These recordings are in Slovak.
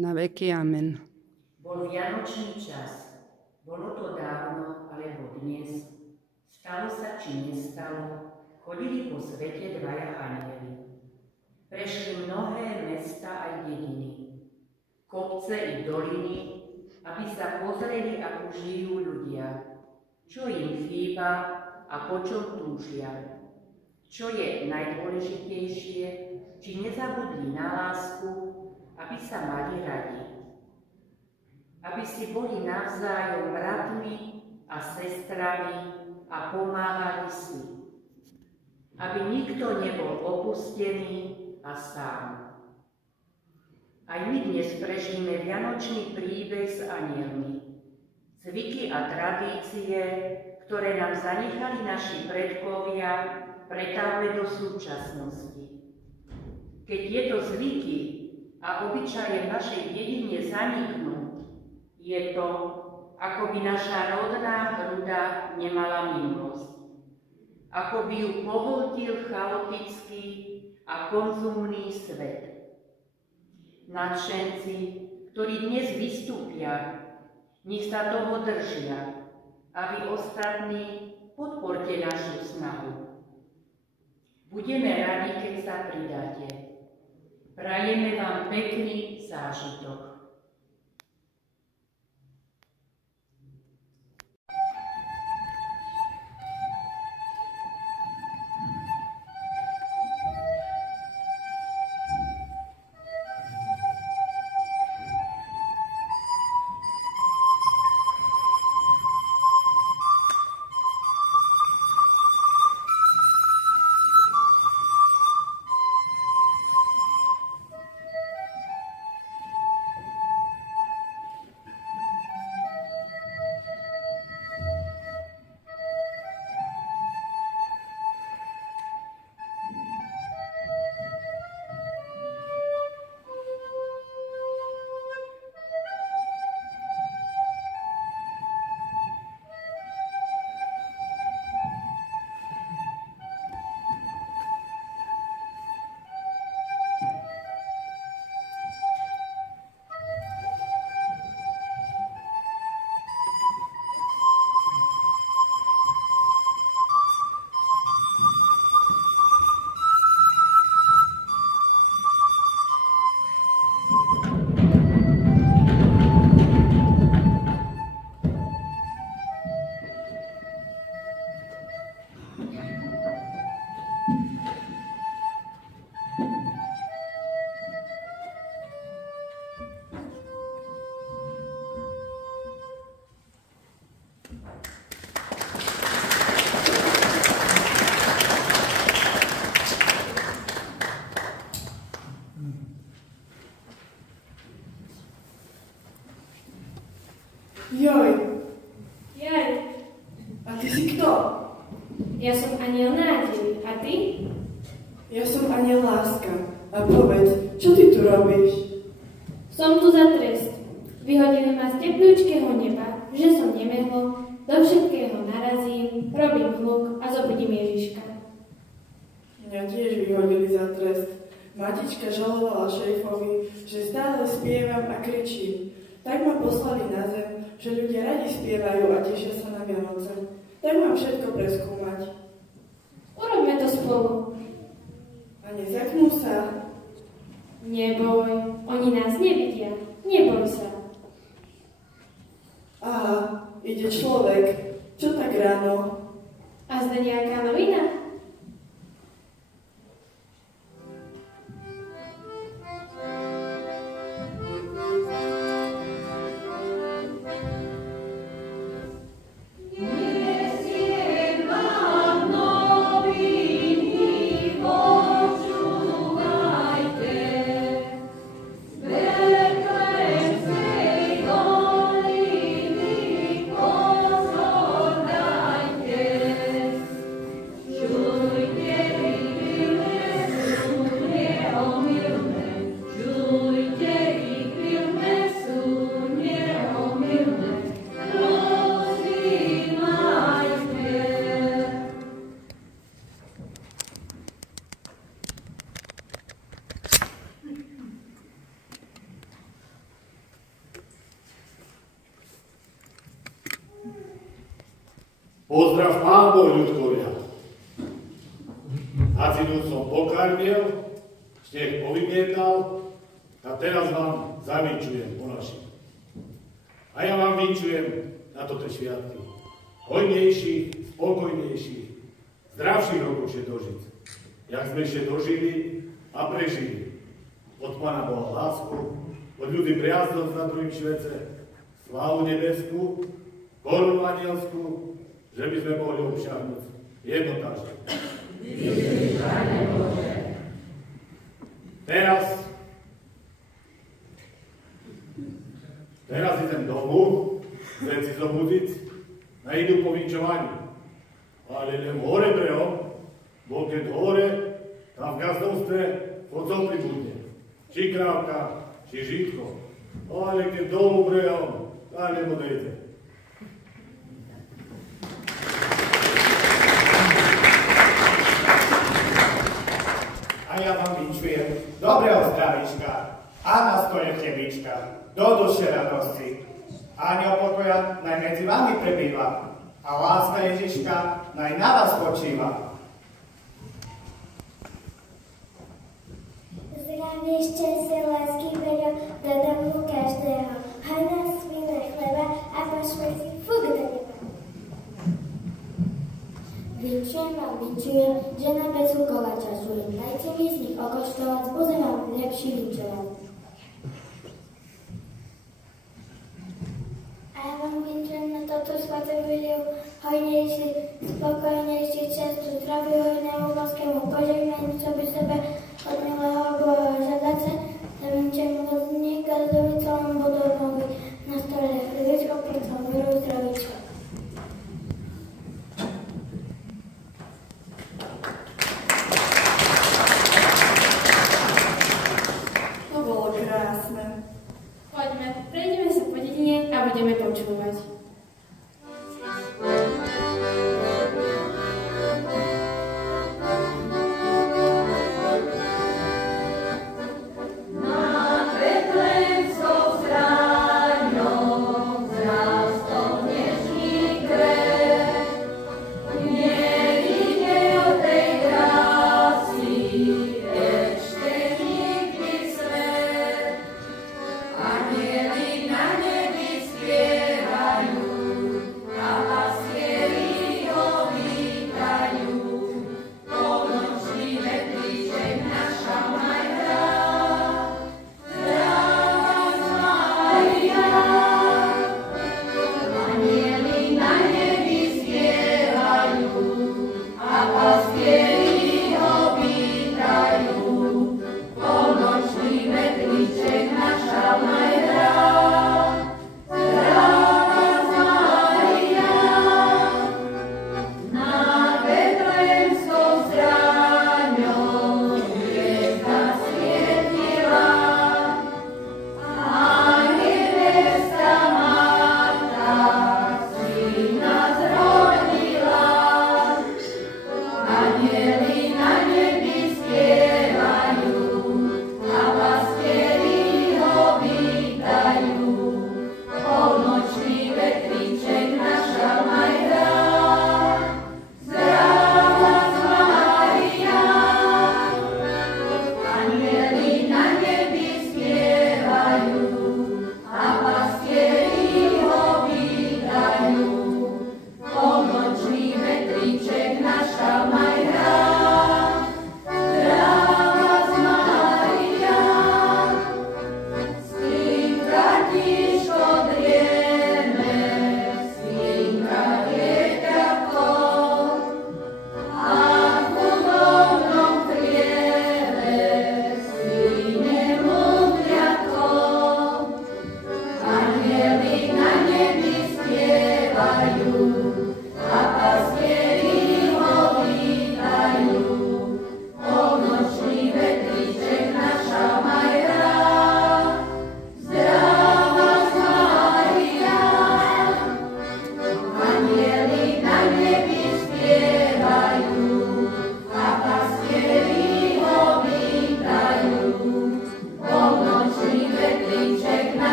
na veky. Amen. Bol vianočný čas. Bolo to dávno, alebo dnes. Stalo sa, či nestalo, chodili po svete dvaja anjeli. Prešli mnohé mesta aj dediny, kopce i doliny, aby sa pozreli, ako žijú ľudia, čo im chýba a po čom túžia. Čo je najdôležitejšie, či nezabudli na lásku, aby sa mali radi. Aby si boli navzájom bratmi a sestrami a pomáhali si. Aby nikto nebol opustený a sám. Aj my dnes prežíme vianočný príbeh s anjelmi. Zvyky a tradície, ktoré nám zanechali naši predkovia, pretávame do súčasnosti. Keď tieto zvyky a obyčaje v našej dedine zaniknú, je to, ako by naša rodná hruda nemala minulosť. Ako by ju pohltil chaotický a konzumný svet. Nadšenci, ktorí dnes vystúpia, nech sa toho držia a vy ostatní podporte našu snahu. Budeme radi, keď sa pridáte. Prajeme vám pekný zážitok. Joj. A ty si kto? Ja som anjel nádeje. A ty? Ja som anjel láska. A povedz, čo ty tu robíš? Som tu za trest. Vyhodili ma z teplúčkého neba, že som nemehlo, do všetkého narazím, robím hluk a zobudím Ježiška. Mňa tiež vyhodili za trest. Matička žalovala šéfovi, že stále spievam a kričím. Tak ma poslali na zem, že ľudia radi spievajú a tešia sa na Vianoce. Tak mám všetko preskúmať. Urobme to spolu. A nezaknú sa? Neboj, oni nás nevidia. Neboj sa. Aha, ide človek. Čo tak ráno? A zda nejaká novina? Že Pozdrav Pán Boh, ľudkovia. Hadzinu som pokarmil, sneh povymietal a teraz vám zavinčujem po našich. A ja vám vinčujem na toto sviatky. Hojnejší, spokojnejší, zdravší rokov še dožiť. Jak sme še dožili a prežili. Od Pána Boha lásku, od ľudí priaznosť na druhým svete, slávu nebeskú, korunu anielskú, že by sme mohli obšahnuť jednotážne. Teraz idem domu, veci zobudiť na inú povinčovanie. Ale idem hore brehom, bo keď hore, tam v gazdovstve chodcov pribudne. Či krávka, či žitko. Ale keď dolu brehom, tam nebudejte. A ja vám vinčujem dobrého zdravíčka a na stole chlebička, do duše radosti. Aniel pokoja naj medzi vami prebýva a láska Ježiška naj na vás počíva. Zdravie, šťastie, lásky, veľa do domu každého. Hajná svíne chleba a pošme si fuk do neba. Vinčujem vám, vinčujem, že na pesu koláča žujem. Dajte mi z nich okoštovať, bude vám lepší vinčovať. A ja vám vinčujem na toto svaté chvíľu, hojnejší, spokojnejší, častu, zdraví, hojnému, boskému požehnaniu, čo by sebe od milého Boha žadace, za vinčujem hodný, gardovi celom budovnovi, na stole chvíľičko, preto miru zdravíčko. Poďme, prejdeme sa po dedine a budeme počúvať.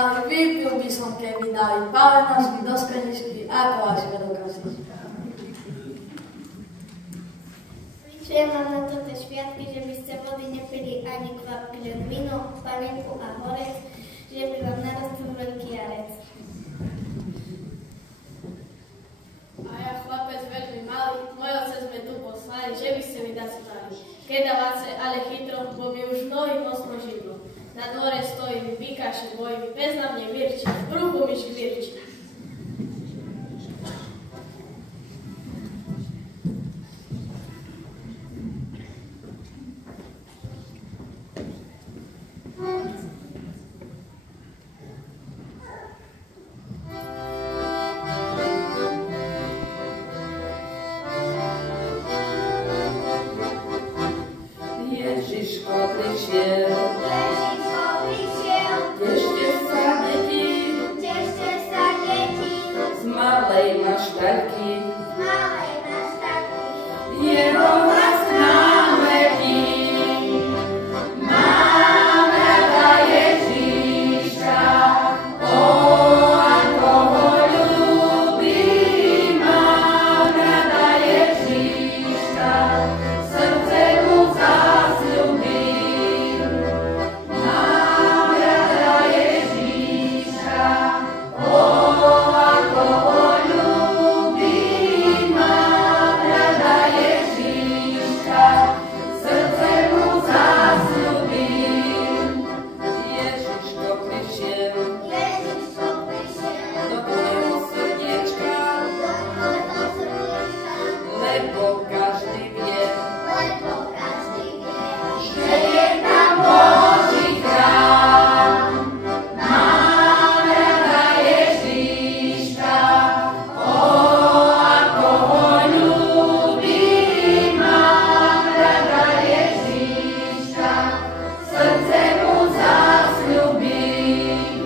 Ale vypil by som, keby dali pálenosky do skleničky ako láška do kasy. Vyčujem vám na toto sviatky, že by ste vody nepili ani kvapky, len víno, panenku a horec, že by vám narastol veľký jarec. A ja chlapec veľmi malý, môj otec sme tu poslali, že by ste mi dať spali. Keď dávace, ale chytro, bo mi už nohy mocno živlo. Na dvore stojí, vykaše boj, bez na mne virči, v bruchu mi škvirči. Ježiško prišiel, tešte sa deti, z malej maštarky, jeho hlas nám letí. Mám rada Ježiša, ako ho ľúbim, mám rada Ježiša, srdce mu zasľúbim. Mám rada Ježiša, ako ho ľúbim, mám rada Ježiša, srdce mu zasľúbim. Ježiško prišiel do tvojho srdiečka, lebo každý vie, že je tam Boží chrám. Mám rada Ježiška, ako ho ľúbim, mám rada Ježiša, srdce mu zasľúbim.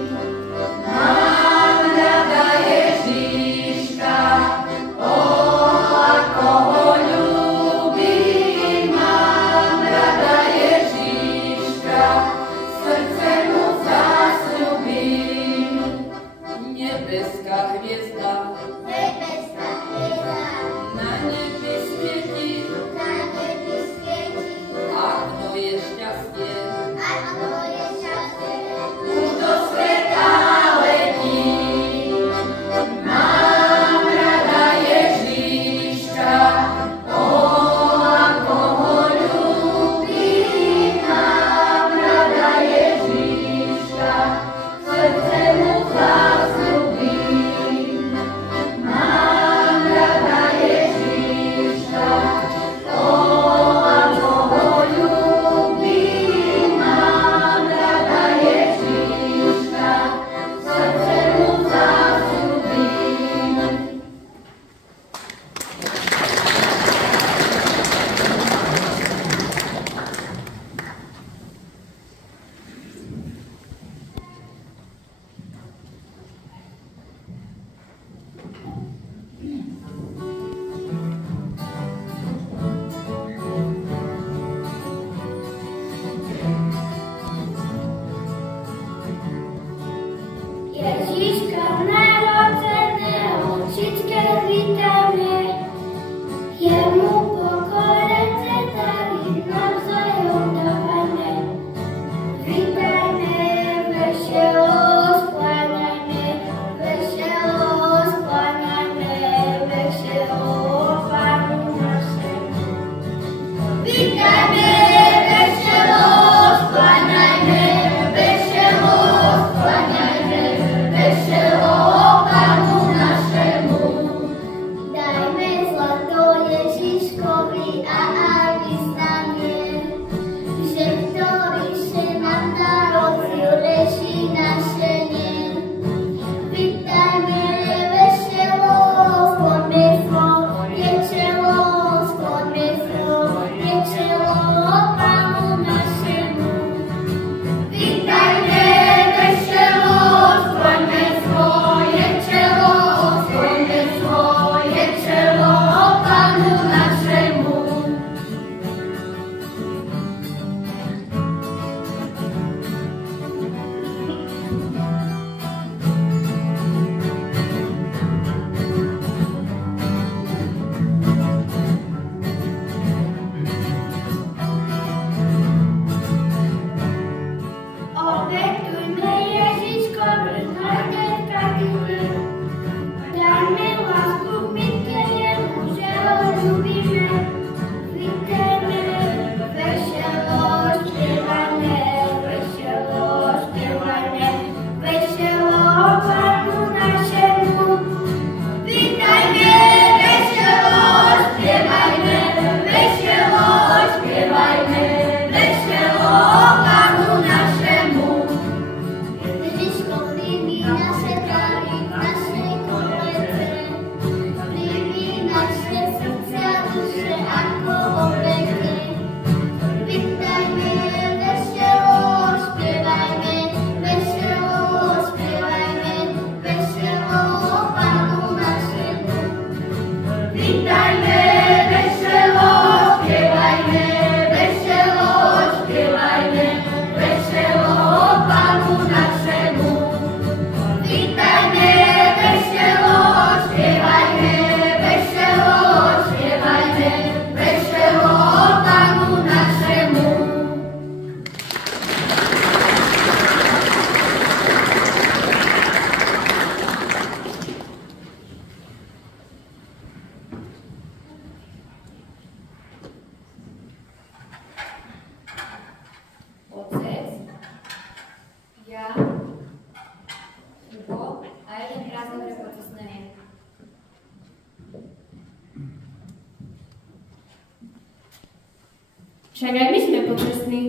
Však aj my sme počestní.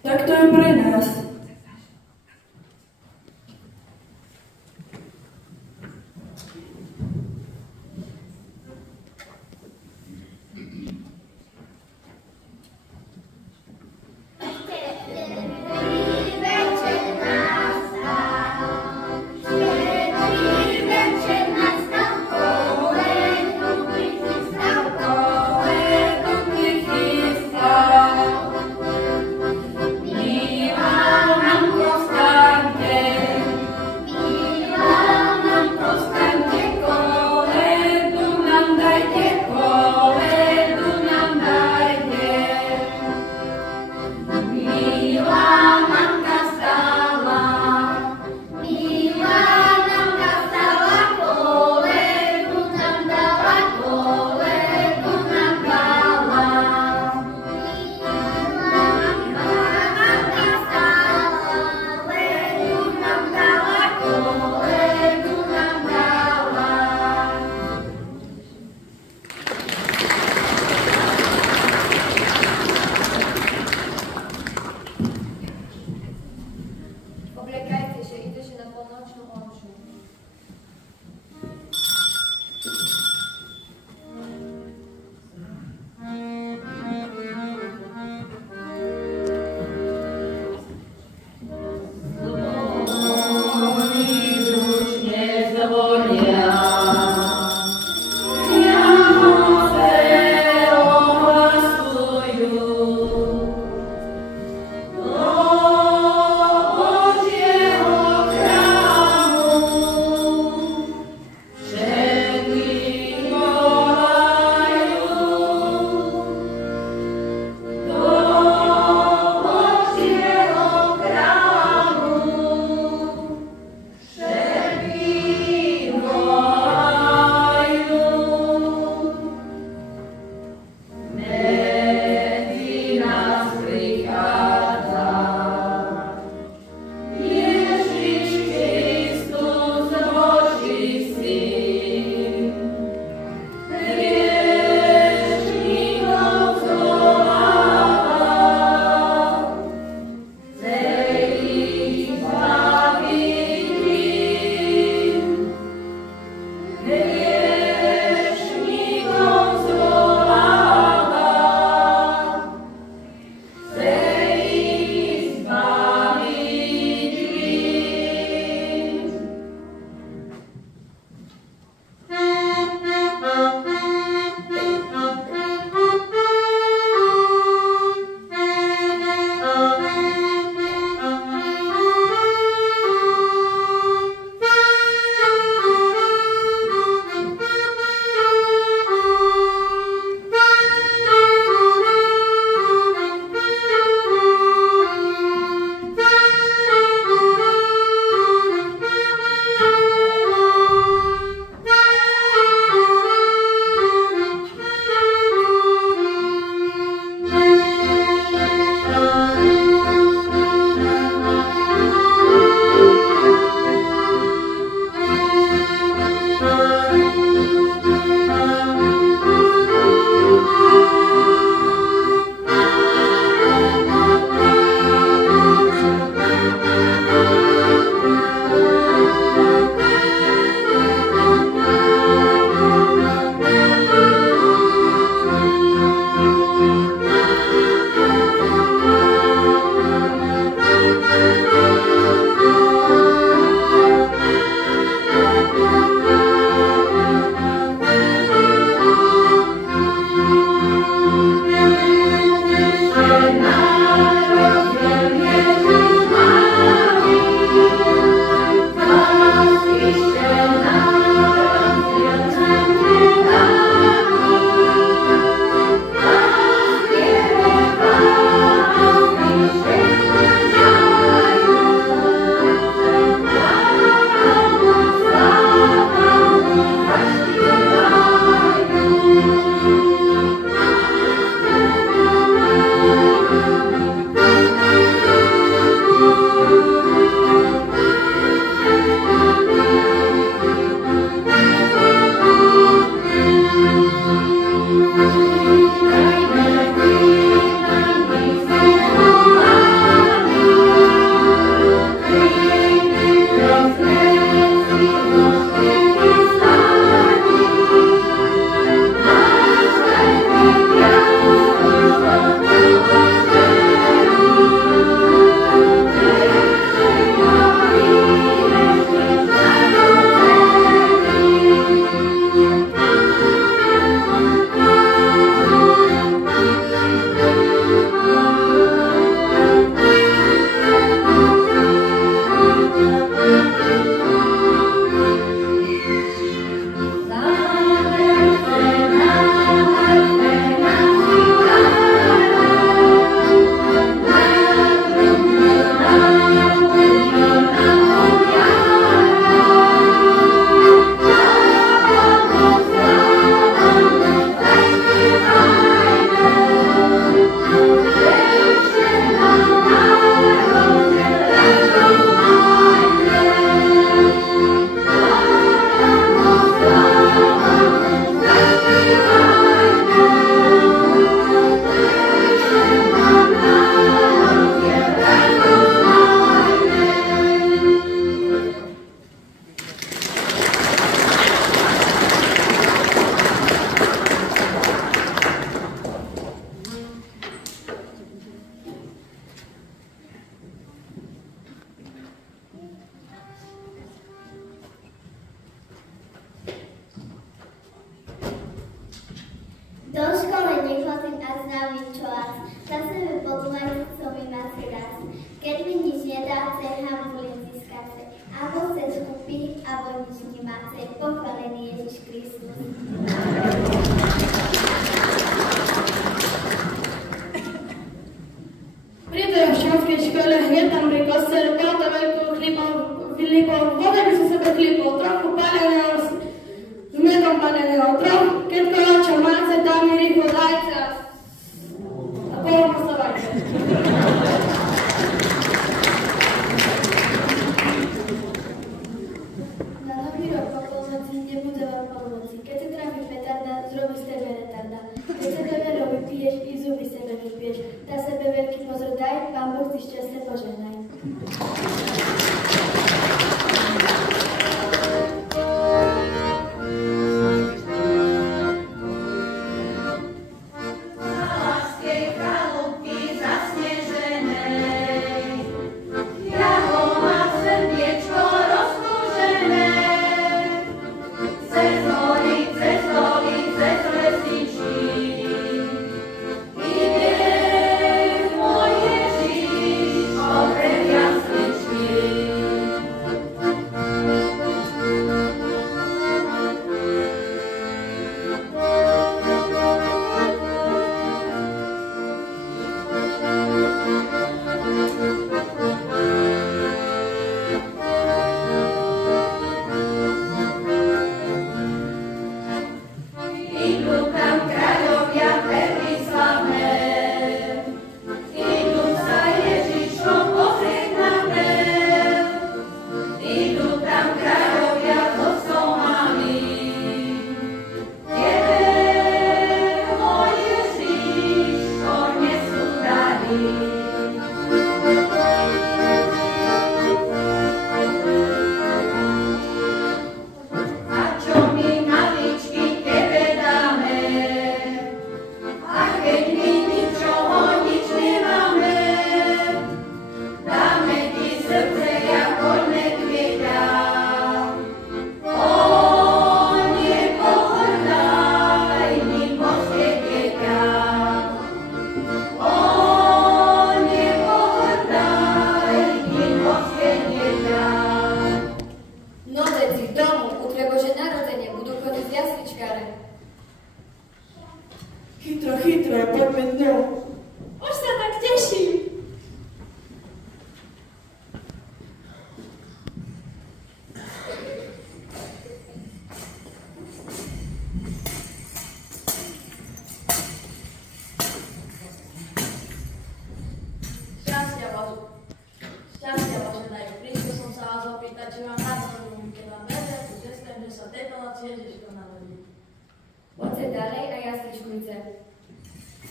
Tak to je pre nás. mám nič vás. Za sebe podúvajte, co mi máte raz. Keď mi nič nedáte, hambulím získate. Abo se skupí, abo nič nemáte. Pochválený Ježiš Kristus. Pri tej občianskej škole hneď tam pri kostele táto veľkú chlipov, voda by sa sebe chlipol, trochu paneného s medom paneného, trochu, keď koláča máte, tam mi rýchlo dajte a pohomasovajte. Na nový rok po polnoci nebude vám pomoci. Keď sa tráfi petarda, zrobi z tebe retarda. Keď sa tebe vypiješ, i zuby sebe vypiješ. Dá sebe veľký pozor daj, Pán Boh ti šťastne požehnaj. Chytro, poďme dňou. Už sa tak teším. Šťastia vaše dajú. Prišiel som sa vás opýtať, či vám náhodou, keď vám vedie, tu cestujem, že sa tejto noci Ježiško narodí. Poďte ďalej a jasličkujte.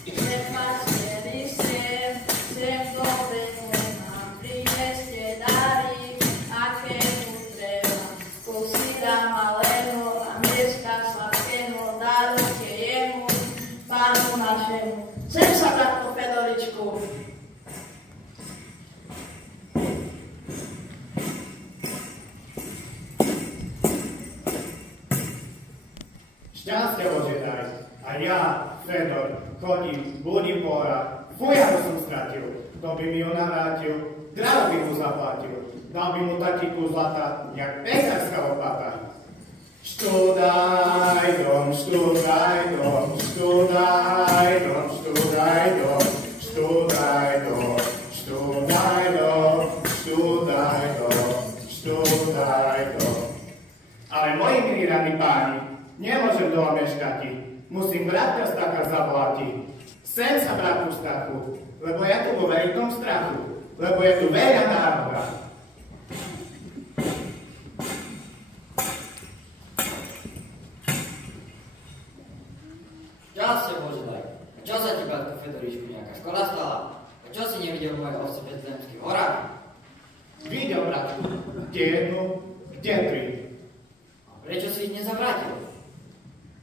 Nepačtený sem dobehu nám prineste dary, aké mu treba. Posída malého a miesta sladkého, darujte jemu, Pánu našemu. Sem sa bratko Fedoričku. Šťastie Bože daj. A ja, Fedor, chodím, budím pohľad, fujaru som stratil, kto by mi ju navrátil, draho by mu zaplatil, dal by mu taký kus zlata, jak pesarská lopata. Študaj dom, študaj dom, študaj dom, študaj dom, študaj dom, študaj dom, študaj dom, študaj dom. Ale moji milí radní páni, nemôžem doma meškať, musím bratka Stacha zavolať. Sem sa bratku Stachu, lebo je tu vo veľkom strachu, lebo je tu veľa národa. Šťastie Bože daj. A čo sa ti, bratko Fedoričku, nejaká škola stala? A čo si nevidel moje ovce v Betlehemských horách? Videl, bratku, kde jednu, kde tri. A prečo si ich nezavrátil?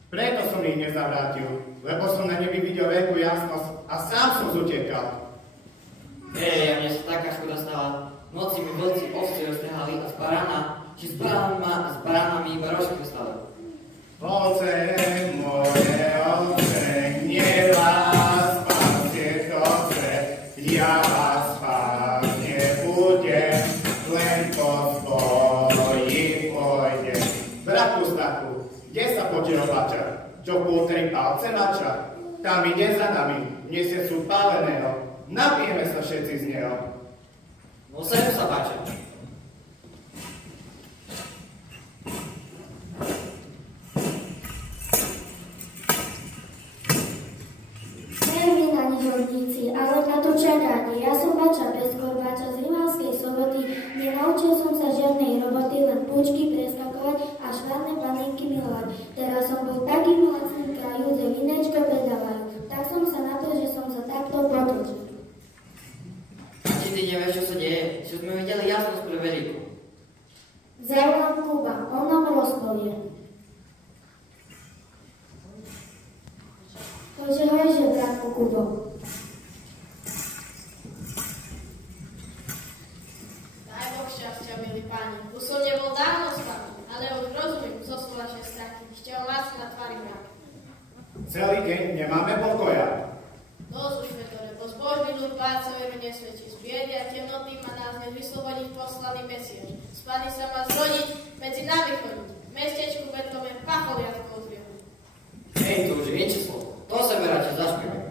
Preto som ich nezavrátil, lebo som na nebi videl veľkú jasnosť a sám som zutekal. A mne sa taká škoda stala. V noci mi vlci ovce roztrhali a z barána, či s baránami iba rožky ostali. Ovce moje, ovce, hnevá spáva. fotil bača, čo pôtej palce mača. Tam ide za nami, nesie sú páleného, napijeme sa všetci z neho. No sem sa bača. Neviem na nich hodníci, ale na to čakanie. Ja som bača bez korbača z Rimavskej Soboty. Nenaučil som sa žiadnej roboty, len púčky preskakovať a švárne panenky milovať. Teraz som bol taký mladý kraju, že vinečko predávajú. Tak som sa na to, že som sa takto potočil. A či ty nevieš, čo sa deje? Čo sme videli jasnosť pre Veriku. Zavolám Kuba, on nám rozpovie. Hojže, bratku Kubo. Daj Boh šťastia, milí páni. Už som nebol dávno s vami, ale už rozumiem, co sú vaše strachy. Ešte o lásku na tvári mrak. Celý deň nemáme pokoja. Dosť už, Fetore, bo zbožný ľud Bácoveru nesvedčí. Z biedy a temnoty má nás nevyslobodiť poslaný Mesiáš. Spany sa má zrodiť, medzi nami chodiť. V mestečku Betleme pacholiatko uzriehu. Hej, to už je väčšie slovo. To sa beráte, zašpívaj.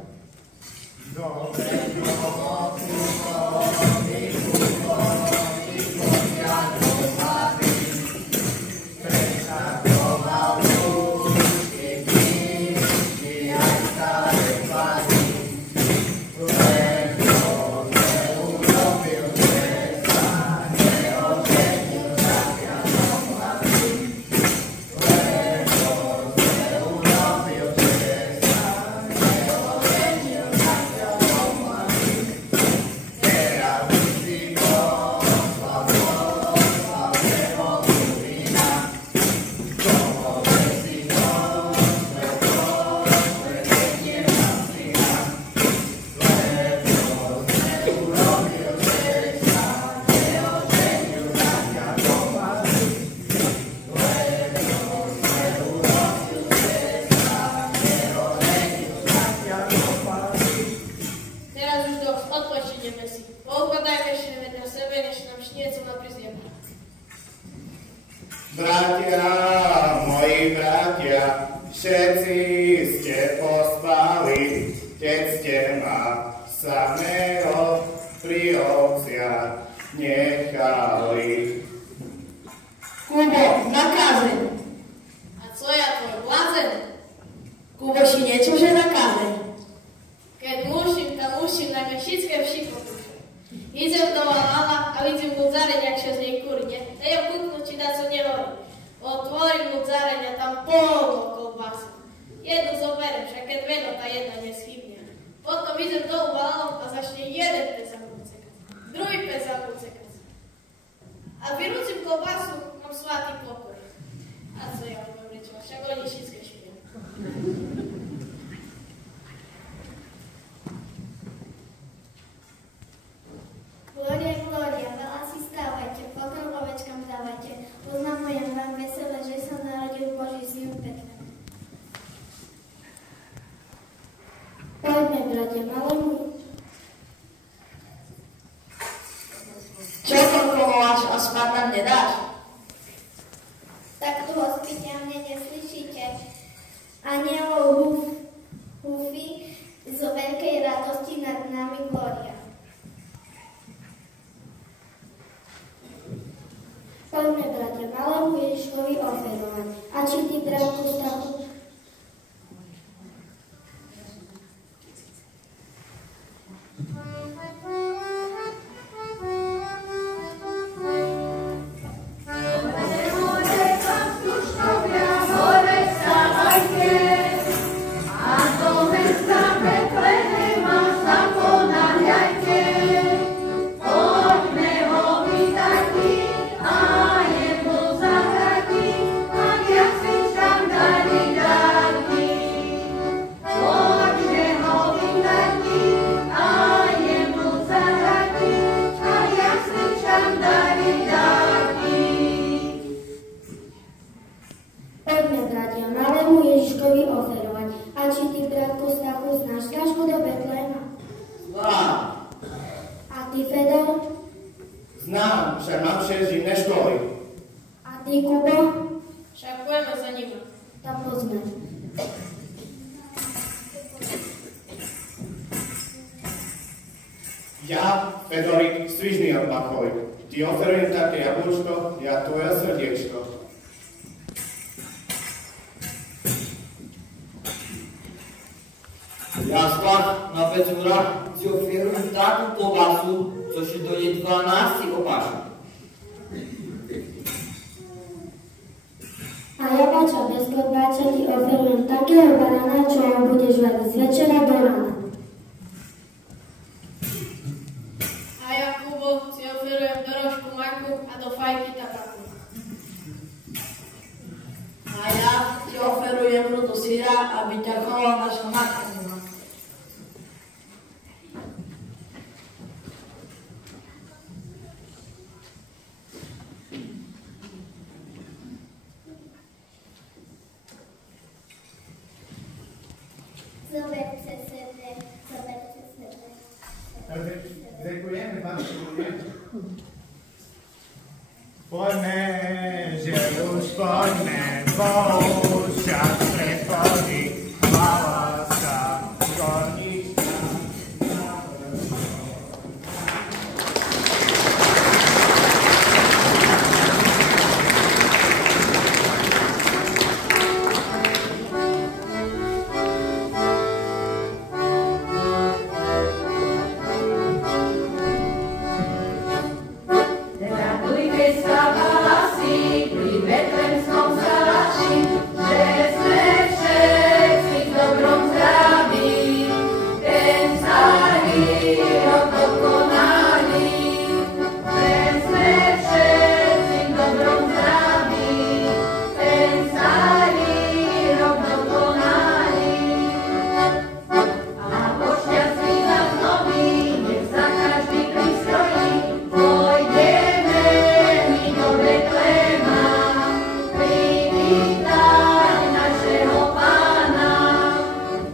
Bratia, moji bratia, všetci ste pospali, keď ste ma samého pri ovciach nechali. Kubo, na kázeň. A co ja tvoj blázen? Kuboši, niečo, že na kázeň. Keď muším, tam muším najmä všetké všikopúše. Idem do Valala a vidím ľudzáreň, ak sa z nej kurne. Dajú kúknúť, či dá co nehorí. Otvorím ľudzáreň a tam polno kolbásy. Jednu zoberiem, však keď vedno, tá jedna neschybne. Potom idem dolu Valalom a začne jeden pes za mnou cekať. Druhý pes za mnou cekať. A vyrúcim kolbásu, mám svatý pokoj. A co ja poviem rečo, však oni všetké špia. Glória, veľa si stávajte, pokrm ovečkám dávajte. Oznamujem vám vesele, že sa narodil Boží syn v Betleme. Poďme, bratia, malému. Čo koľko voláš a spať nám nedáš? Tak tu hospite a mne neslyšíte. Anielov húfy zo veľkej radosti nad nami Glória. Poďme, bratia, malému Ježiškovi oferovať. A či ty, bratku, stavu? Znám, však mám 6 zimné školy. A ty, Kubo? Však pojeme za nimi. Tak poďme. Ja, Fedorik, svižný od Machovej, ti oferujem také jablúčko, ja tvoje srdiečko. Ja Spach na Pecúra ti oferujem takú povasu, což to je 12 opašok. A ja Bača bez Gorbáča ti oferujem takého banána, čo ho budeš variť z večera do rána. A ja Kubo si oferujem dorožku maku a do fajky tabaku. A ja ti oferujem rudu syra, aby ťa kola naša matka nemá. Zoberte sebe, zoberte sebe. Ďakujeme, pán Šuluje. Poďme, že už poďme, poušťať prechody, mala sa kornička. Radujte sa, balasy, pri Betlehemskom salaši, že sme všetci v dobrom zdraví. Ten starý rok dokonaný, že sme všetci v dobrom zdraví. Ten starý rok dokonaný. A po šťastí nás nový, nech sa každý pristrojí, pôjdeme my do Betlema, privítať našeho Pána.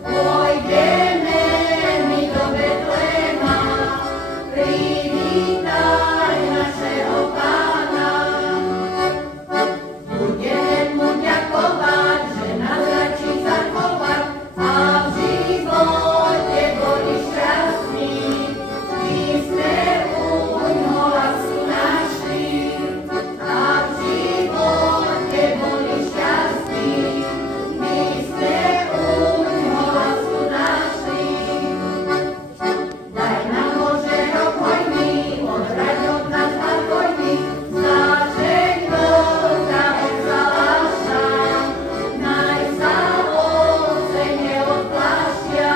Pôjdeme my do Betlema, privítať našeho Pána. Budeme mu ďakovať, že nás radší zachovať a v živote boli šťastní. My sme u ňoho lásku našli a v živote boli šťastní. My sme u ňoho lásku našli. Daj nám Bože rok hojný, odvrať od nás markojný, zažeň Boha Otca Láša, naj sa ovce neodplášťa.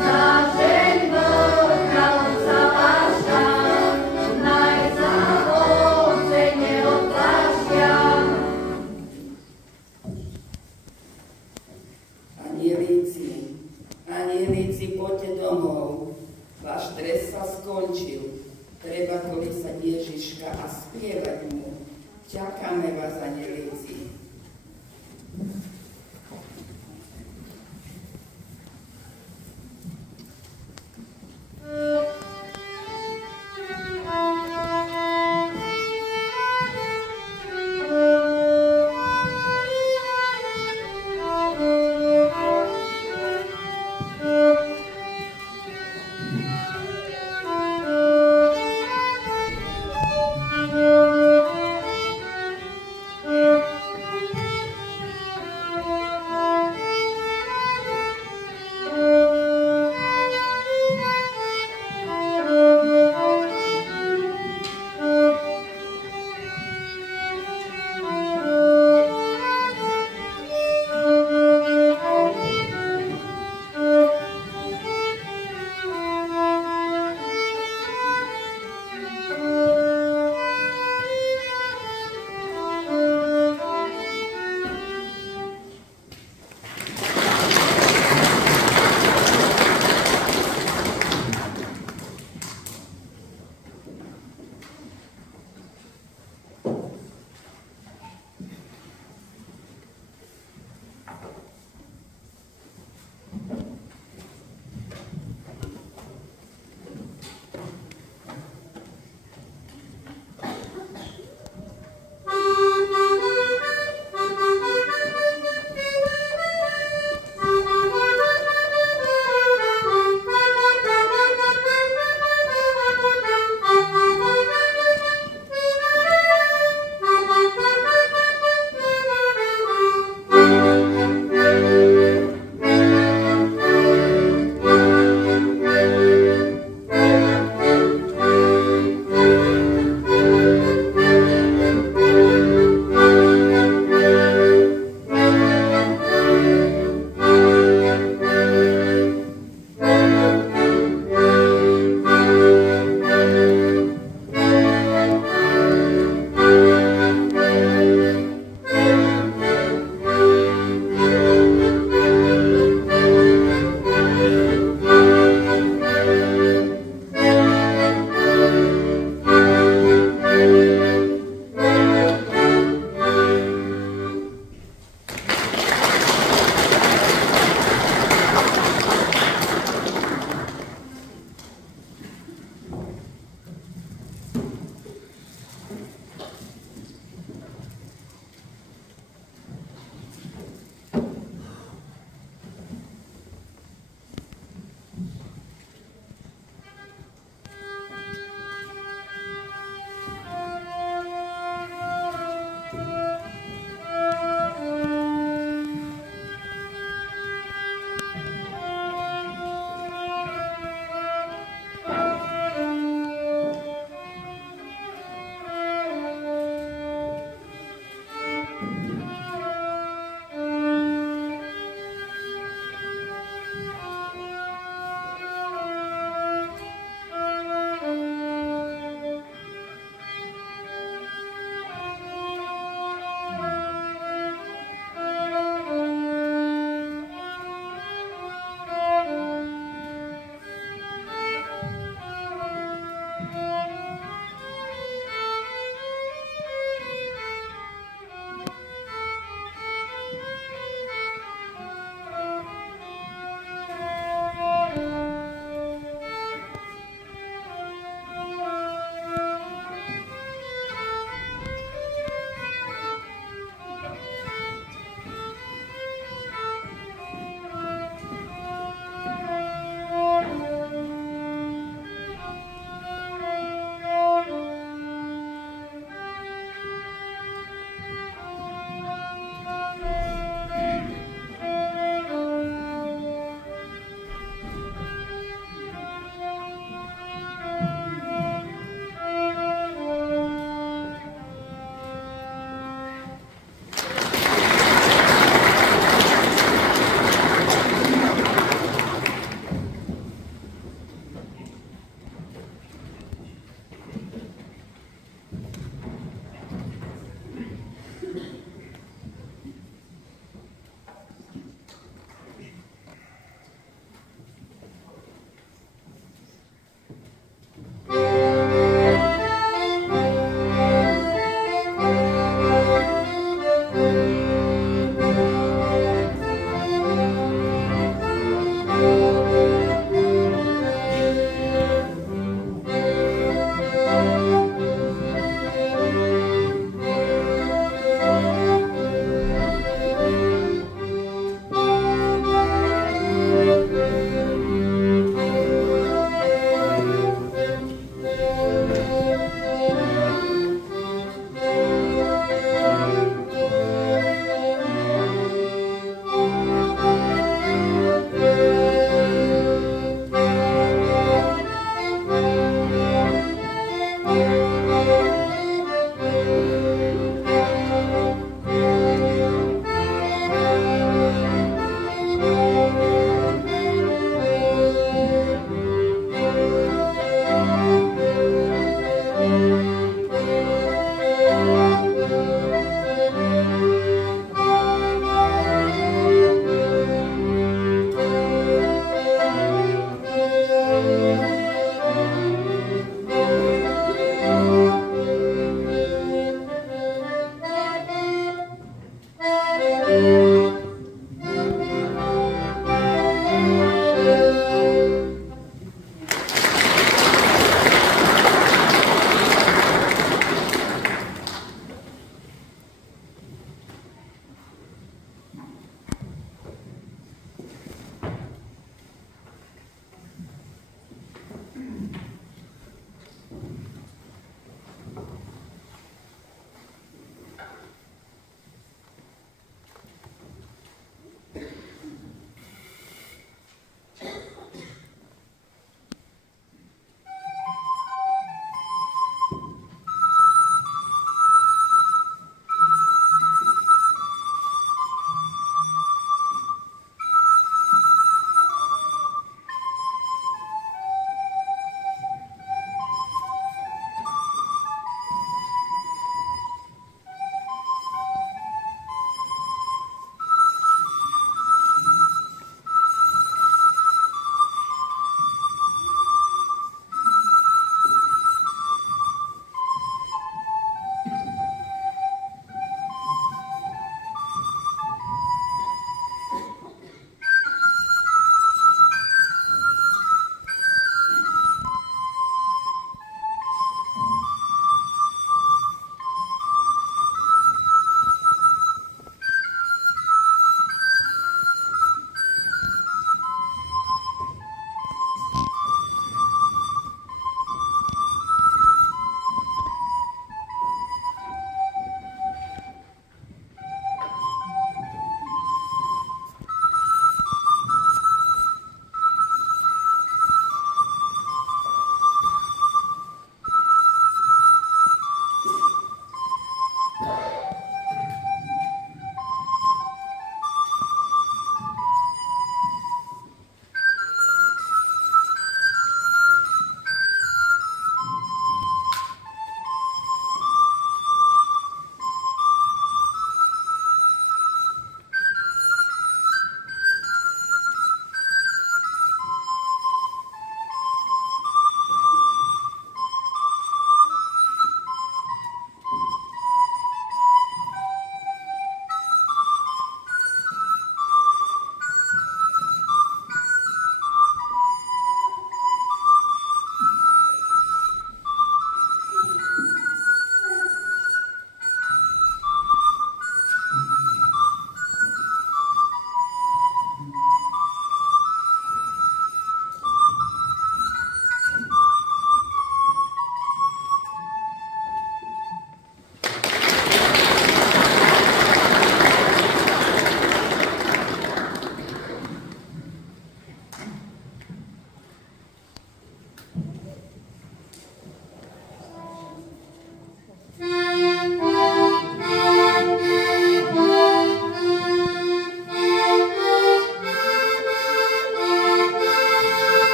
Zažeň Boha Otca Láša, naj sa ovce neodplášťa. Anielíci, poďte domov. Váš trest sa skončil. Treba kolísať Ježiška a spievať mu. Čakáme vás, anielíci.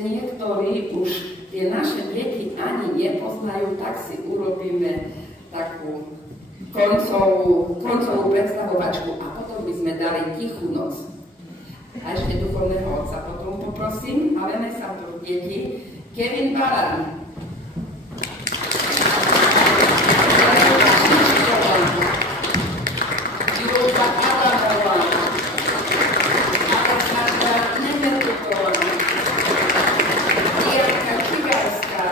niektorí už tie naše deti ani nepoznajú, tak si urobíme takú koncovú predstavovačku a potom by sme dali Tichú noc. A ešte duchovného otca potom poprosím a veme sa tu deti. Kevin Baran. Julka Adamová. Aleksandra Nemetuková. Dianka Čigarská.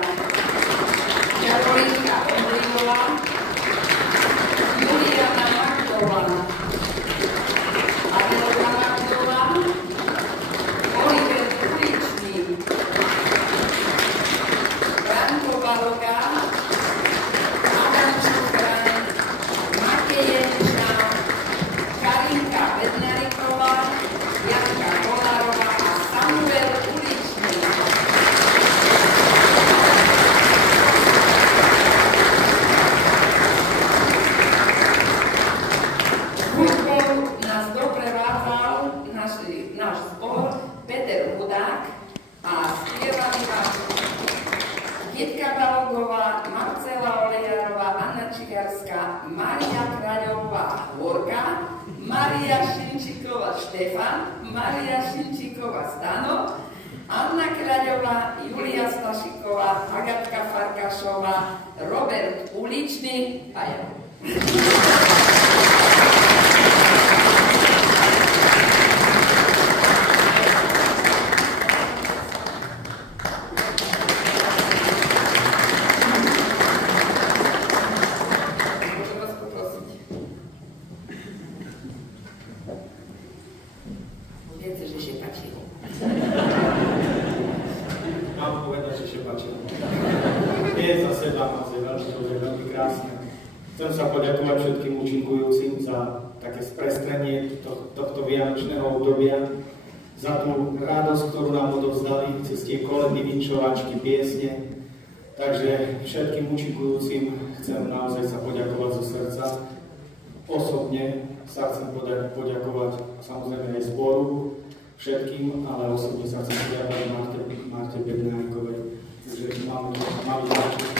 Karolínka Ondrijová. Juliana Magdová. Adela Magdová. Oliver Kuličný. Branko Baloga. Adam Čukran. Matej Jenča. Karinka Bednariková. Janka Kolárová a Samuel Uličný. Hudbou nás doprevádzal náš zbor Peter Hudák a spievali vás Jitka Balogová, Marcela Olejarová, Anna Čigarská, Mária Kráľová Horka, Mária Šinčíková Štefan, Mária Šinčíková Stano, Anna Kráľová, Julia Stašiková, Agatka Farkašová, Robert Uličný a ja. Mám povedať, že šepačilo. Nie za seba, je veľmi krásne. Chcem sa poďakovať všetkým účinkujúcim za také sprestrenie tohto vianočného obdobia, za tú radosť, ktorú nám odovzdali cez tie koledy, vinčovačky, piesne. Takže všetkým účinkujúcim chcem naozaj sa poďakovať zo srdca. Osobne sa chcem poďakovať samozrejme aj zboru, všetkým, ale osobne sa chcem poďakovať Marte Bednárikovej. Takže máme malý náček.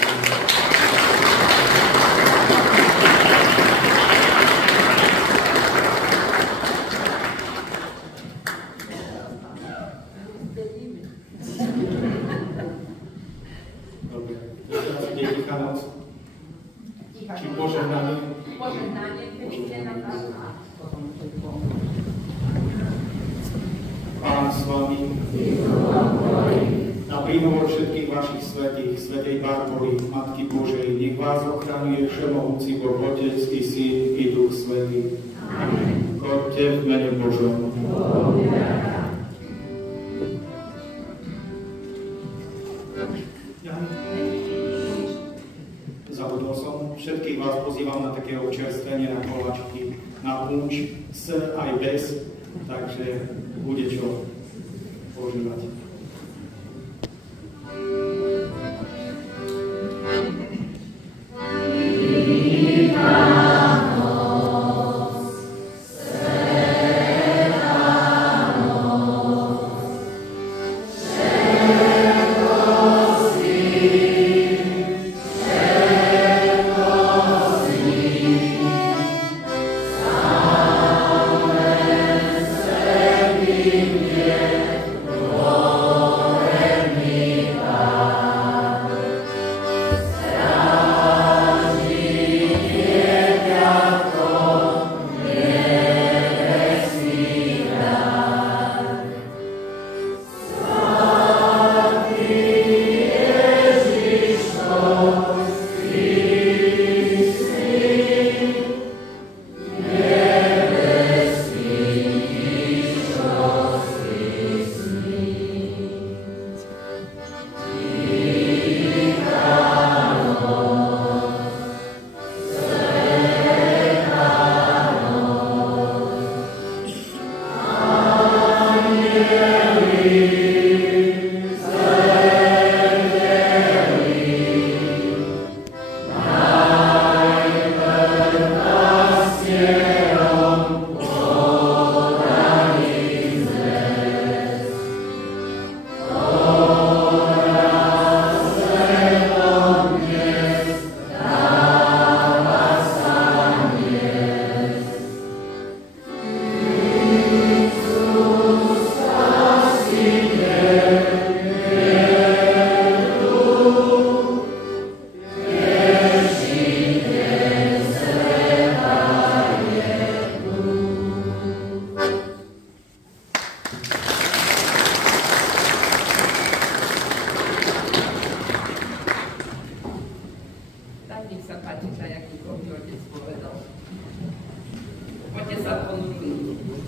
Dobre, teraz ide Tichá noc. Či požehnanie? Požehnanie, Pán s vami, na príhovor všetkých vašich svätých, svätej Barbary, Matky Božej, nech vás ochraňuje všemohúci Boh, Otec i Syn i Duch Svätý. Amen. Choďte v mene Božom. Zabudol som, všetkých vás pozývam na také občerstvenie, na koláčky, na punč, s aj bez, takže bude čo používať. Oh Tak nech sa páči, tak ako otec povedal. Poďte sa ponúknuť.